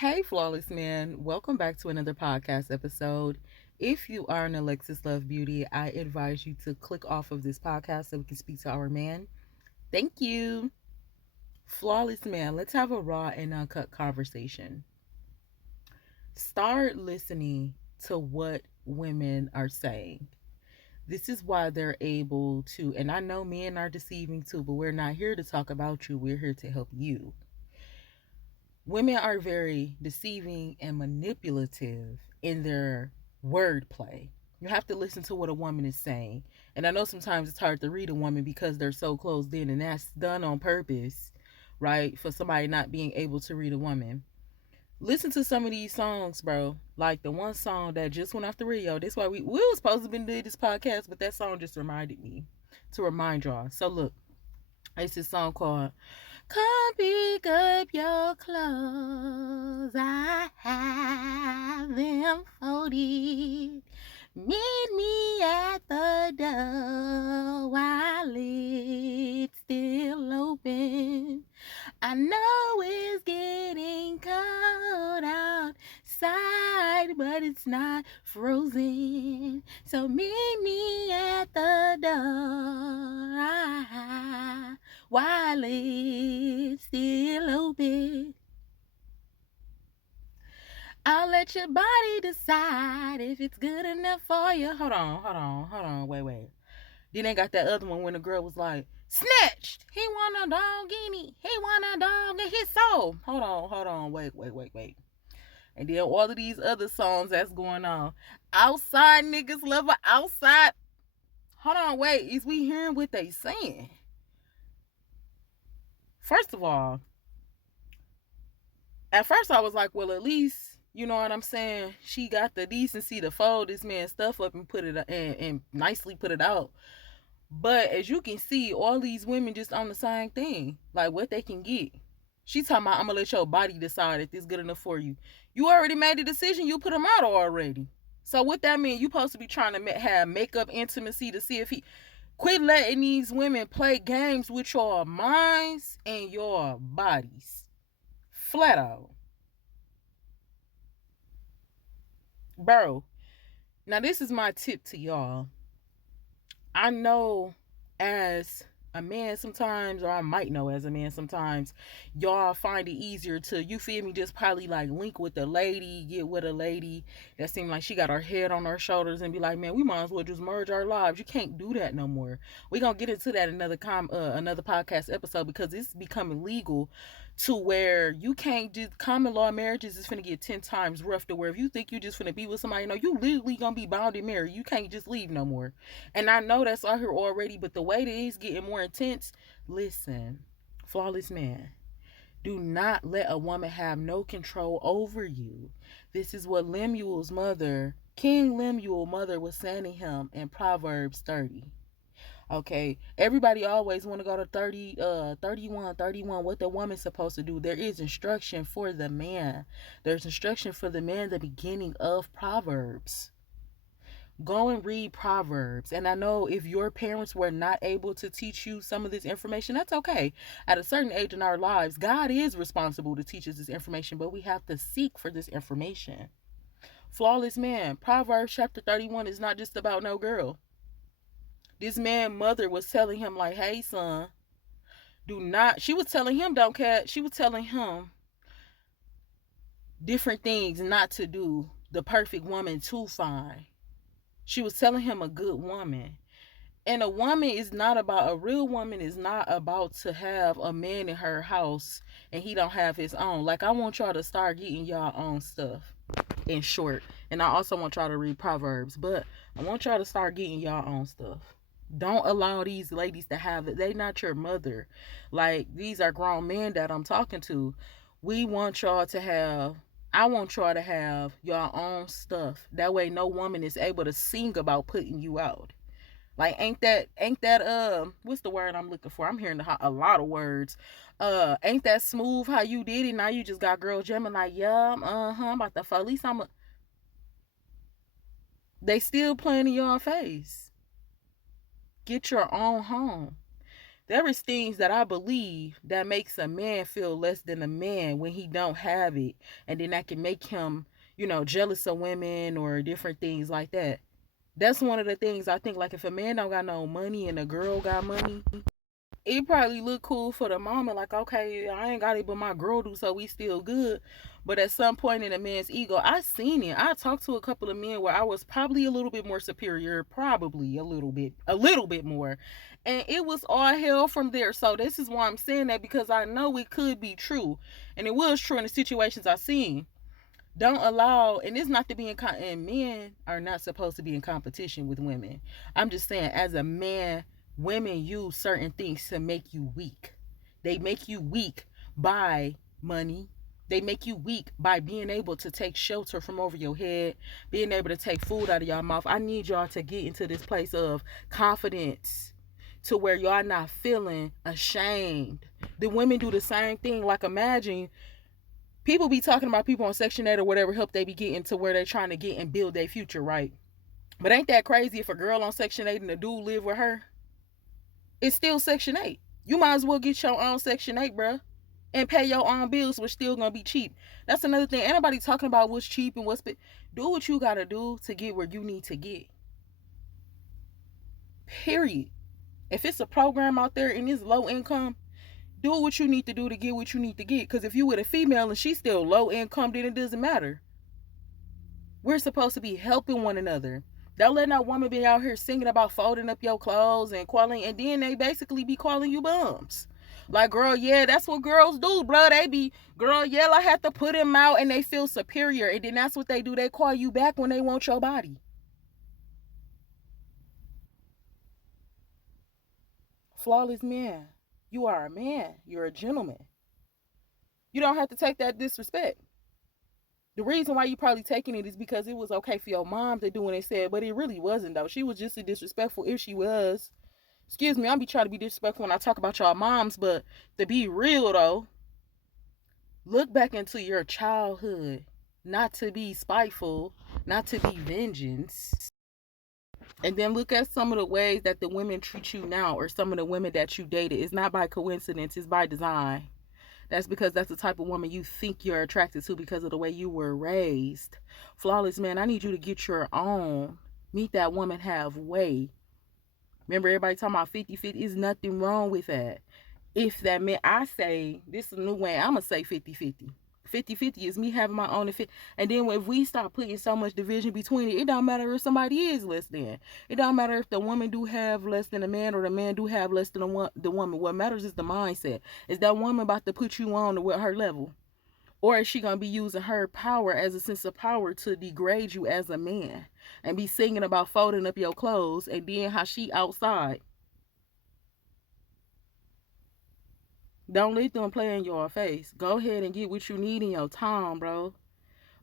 Hey, Flawless Man. Welcome back to another podcast episode. If you are an Alexis Love Beauty, I advise you to click off of this podcast so we can speak to our man. Thank you. Flawless Man, let's have a raw and uncut conversation. Start listening to what women are saying. This is why they're able to, and I know men are deceiving too, but we're not here to talk about you. We're here to help you. Women are very deceiving and manipulative in their wordplay. You have to listen to what a woman is saying. And I know sometimes it's hard to read a woman because they're so closed in, and that's done on purpose, right? For somebody not being able to read a woman. Listen to some of these songs, bro. Like the one song that just went off the radio. That's why we were supposed to be doing this podcast, but that song just reminded me to remind y'all. So look, it's this song called Come Pick Up Your Clothes. I have them folded. Meet me at the door while it's still open. I know it's getting cold outside, but it's not frozen. So meet me at the door while it's still open. I'll let your body decide if it's good enough for you. Hold on. Wait. Then they got that other one when the girl was like, snatched. He want a dog in it. He want a dog in his soul. Hold on. Wait. And then all of these other songs that's going on. Outside niggas love her outside. Hold on, wait. Is we hearing what they saying? First of all, at first I was like, well, at least, you know what I'm saying? She got the decency to fold this man's stuff up and put it and nicely put it out. But as you can see, all these women just on the same thing, like what they can get. She talking about, I'm gonna let your body decide if this good enough for you. You already made the decision. You put him out already. So what that mean? You supposed to be trying to have makeup intimacy to see if he quit letting these women play games with your minds and your bodies. Flat out, bro. Now this is my tip to y'all. I know as a man sometimes, or I might know as a man sometimes, y'all find it easier to, you feel me, just probably like link with a lady, get with a lady that seems like she got her head on her shoulders and be like, man, we might as well just merge our lives. You can't do that no more. We gonna get into that another podcast episode because it's becoming legal to where you can't just, common law marriages is finna get 10 times rough to where if you think you just finna be with somebody, no, you literally gonna be bound and married. You can't just leave no more. And I know that's out here already, but the way that it's getting more intense, listen, flawless man, do not let a woman have no control over you. This is what Lemuel's mother, King Lemuel's mother, was saying to him in Proverbs 30. Okay, everybody always want to go to 31, what the woman's supposed to do. There is instruction for the man. There's instruction for the man at the beginning of Proverbs. Go and read Proverbs. And I know if your parents were not able to teach you some of this information, that's okay. At a certain age in our lives, God is responsible to teach us this information, but we have to seek for this information. Flawless man, Proverbs chapter 31 is not just about no girl. This man's mother was telling him, like, hey, son, do not, she was telling him, don't care. She was telling him different things not to do. The perfect woman to find. She was telling him a good woman. And a real woman is not about to have a man in her house and he don't have his own. Like, I want y'all to start getting y'all own stuff, in short. And I also want y'all to read Proverbs, but I want y'all to start getting y'all own stuff. Don't allow these ladies to have it. They not your mother. Like, these are grown men that I'm talking to. We want y'all to have, I want y'all to have your own stuff. That way no woman is able to sing about putting you out. Like, ain't that what's the word I'm looking for? I'm hearing a lot of words. Ain't that smooth how you did it? Now you just got girls jamming like, yeah, I'm about to fall. At least they still playing in your face. Get your own home. There is things that I believe that makes a man feel less than a man when he don't have it, and then that can make him, jealous of women or different things like that. That's one of the things I think. Like if a man don't got no money and a girl got money, it probably look cool for the moment, like, okay, I ain't got it, but my girl do, so we still good. But at some point in a man's ego, I seen it. I talked to a couple of men where I was probably a little bit more superior, probably a little bit more. And it was all hell from there. So this is why I'm saying that, because I know it could be true. And it was true in the situations I seen. Don't allow, and it's not to be and men are not supposed to be in competition with women. I'm just saying, as a man, women use certain things to make you weak. They make you weak by money. They make you weak by being able to take shelter from over your head, being able to take food out of your mouth. I need y'all to get into this place of confidence to where y'all not feeling ashamed. The women do the same thing. Like imagine people be talking about people on Section 8 or whatever help they be getting to where they're trying to get and build their future, right? But ain't that crazy if a girl on Section 8 and a dude live with her? It's still Section 8. You might as well get your own Section 8, bruh, and pay your own bills, which still gonna be cheap. That's another thing. Anybody talking about what's cheap and what's... Do what you gotta do to get where you need to get. Period. If it's a program out there and it's low income, do what you need to do to get what you need to get. Because if you with a female and she's still low income, then it doesn't matter. We're supposed to be helping one another. Don't let no woman be out here singing about folding up your clothes and calling, and then they basically be calling you bums. Like, girl, yeah, that's what girls do, bro. They be, girl, yeah, I have to put him out, and they feel superior. And then that's what they do. They call you back when they want your body. Flawless man. You are a man. You're a gentleman. You don't have to take that disrespect. The reason why you probably taking it is because it was okay for your mom to do what they said, but it really wasn't though. She was just as disrespectful if she was. Excuse me, I'll be trying to be disrespectful when I talk about y'all moms, but to be real though, look back into your childhood. Not to be spiteful, not to be vengeance. And then look at some of the ways that the women treat you now, or some of the women that you dated. It's not by coincidence, it's by design. That's because that's the type of woman you think you're attracted to because of the way you were raised. Flawless man, I need you to get your own. Meet that woman halfway. Remember, everybody talking about 50-50. There's nothing wrong with that. If that meant, I say, this is a new way, I'm going to say 50-50. 50-50 is me having my own. And then if we start putting so much division between it, it don't matter if somebody is less than. It don't matter if the woman do have less than a man or the man do have less than the woman. What matters is the mindset. Is that woman about to put you on to her level? Or is she going to be using her power as a sense of power to degrade you as a man? And be singing about folding up your clothes and then how she outside. Don't let them play in your face. Go ahead and get what you need in your time, bro.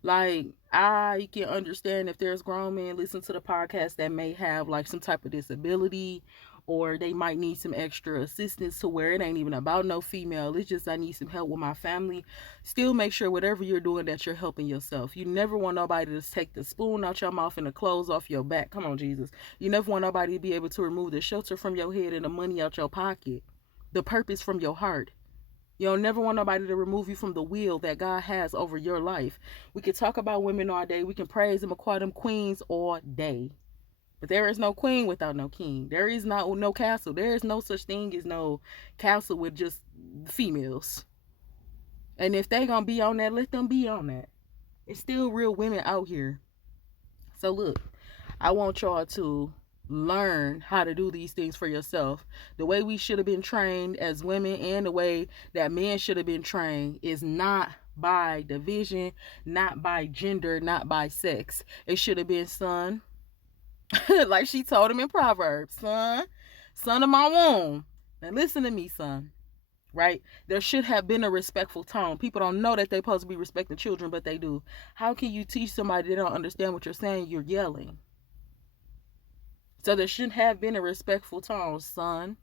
Like, I can understand if there's grown men listen to the podcast that may have like some type of disability, or they might need some extra assistance to where it ain't even about no female. It's just I need some help with my family. Still make sure whatever you're doing that you're helping yourself. You never want nobody to take the spoon out your mouth and the clothes off your back. Come on, Jesus. You never want nobody to be able to remove the shelter from your head and the money out your pocket. The purpose from your heart. You don't never want nobody to remove you from the will that God has over your life. We can talk about women all day. We can praise them and call them queens all day. But there is no queen without no king. There is no castle. There is no such thing as no castle with just females. And if they gonna be on that, let them be on that. It's still real women out here. So look, I want y'all to learn how to do these things for yourself. The way we should have been trained as women and the way that men should have been trained is not by division, not by gender, not by sex. It should have been, son, like she told him in Proverbs, son of my womb. Now listen to me, son. Right? There should have been a respectful tone. People don't know that they're supposed to be respecting children, but they do. How can you teach somebody they don't understand what you're saying? You're yelling. So there should have been a respectful tone, son.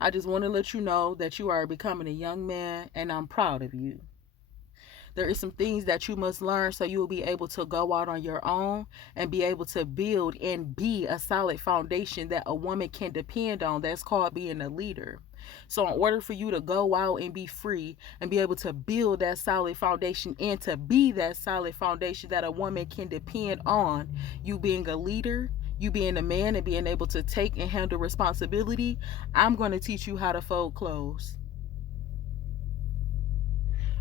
I just want to let you know that you are becoming a young man, and I'm proud of you. There is some things that you must learn so you will be able to go out on your own and be able to build and be a solid foundation that a woman can depend on. That's called being a leader. So, in order for you to go out and be free and be able to build that solid foundation and to be that solid foundation that a woman can depend on, you being a leader, you being a man, and being able to take and handle responsibility, I'm going to teach you how to fold clothes.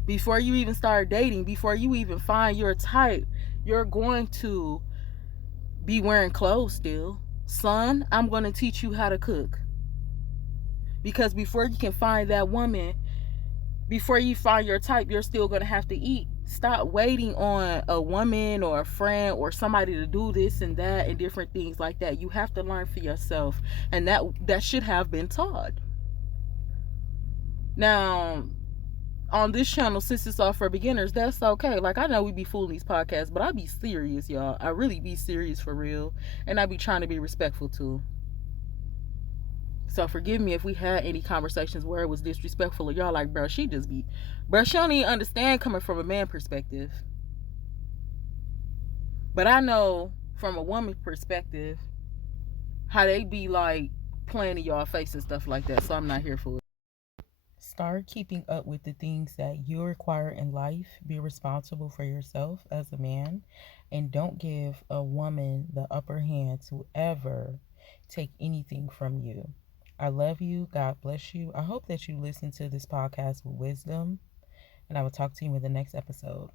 Before you even start dating, before you even find your type, you're going to be wearing clothes still. Son, I'm going to teach you how to cook. Because before you can find that woman, before you find your type, you're still going to have to eat. Stop waiting on a woman or a friend or somebody to do this and that and different things like that. You have to learn for yourself, and that should have been taught. Now, on this channel, since it's all for beginners, that's okay. Like, I know we be fooling these podcasts, but I be serious, y'all. I really be serious for real, and I be trying to be respectful too. So forgive me if we had any conversations where it was disrespectful, or y'all like, bro, she don't even understand coming from a man perspective. But I know from a woman perspective how they be like playing in y'all face and stuff like that. So I'm not here for it. Start keeping up with the things that you require in life. Be responsible for yourself as a man, and don't give a woman the upper hand to ever take anything from you. I love you. God bless you. I hope that you listen to this podcast with wisdom, and I will talk to you in the next episode.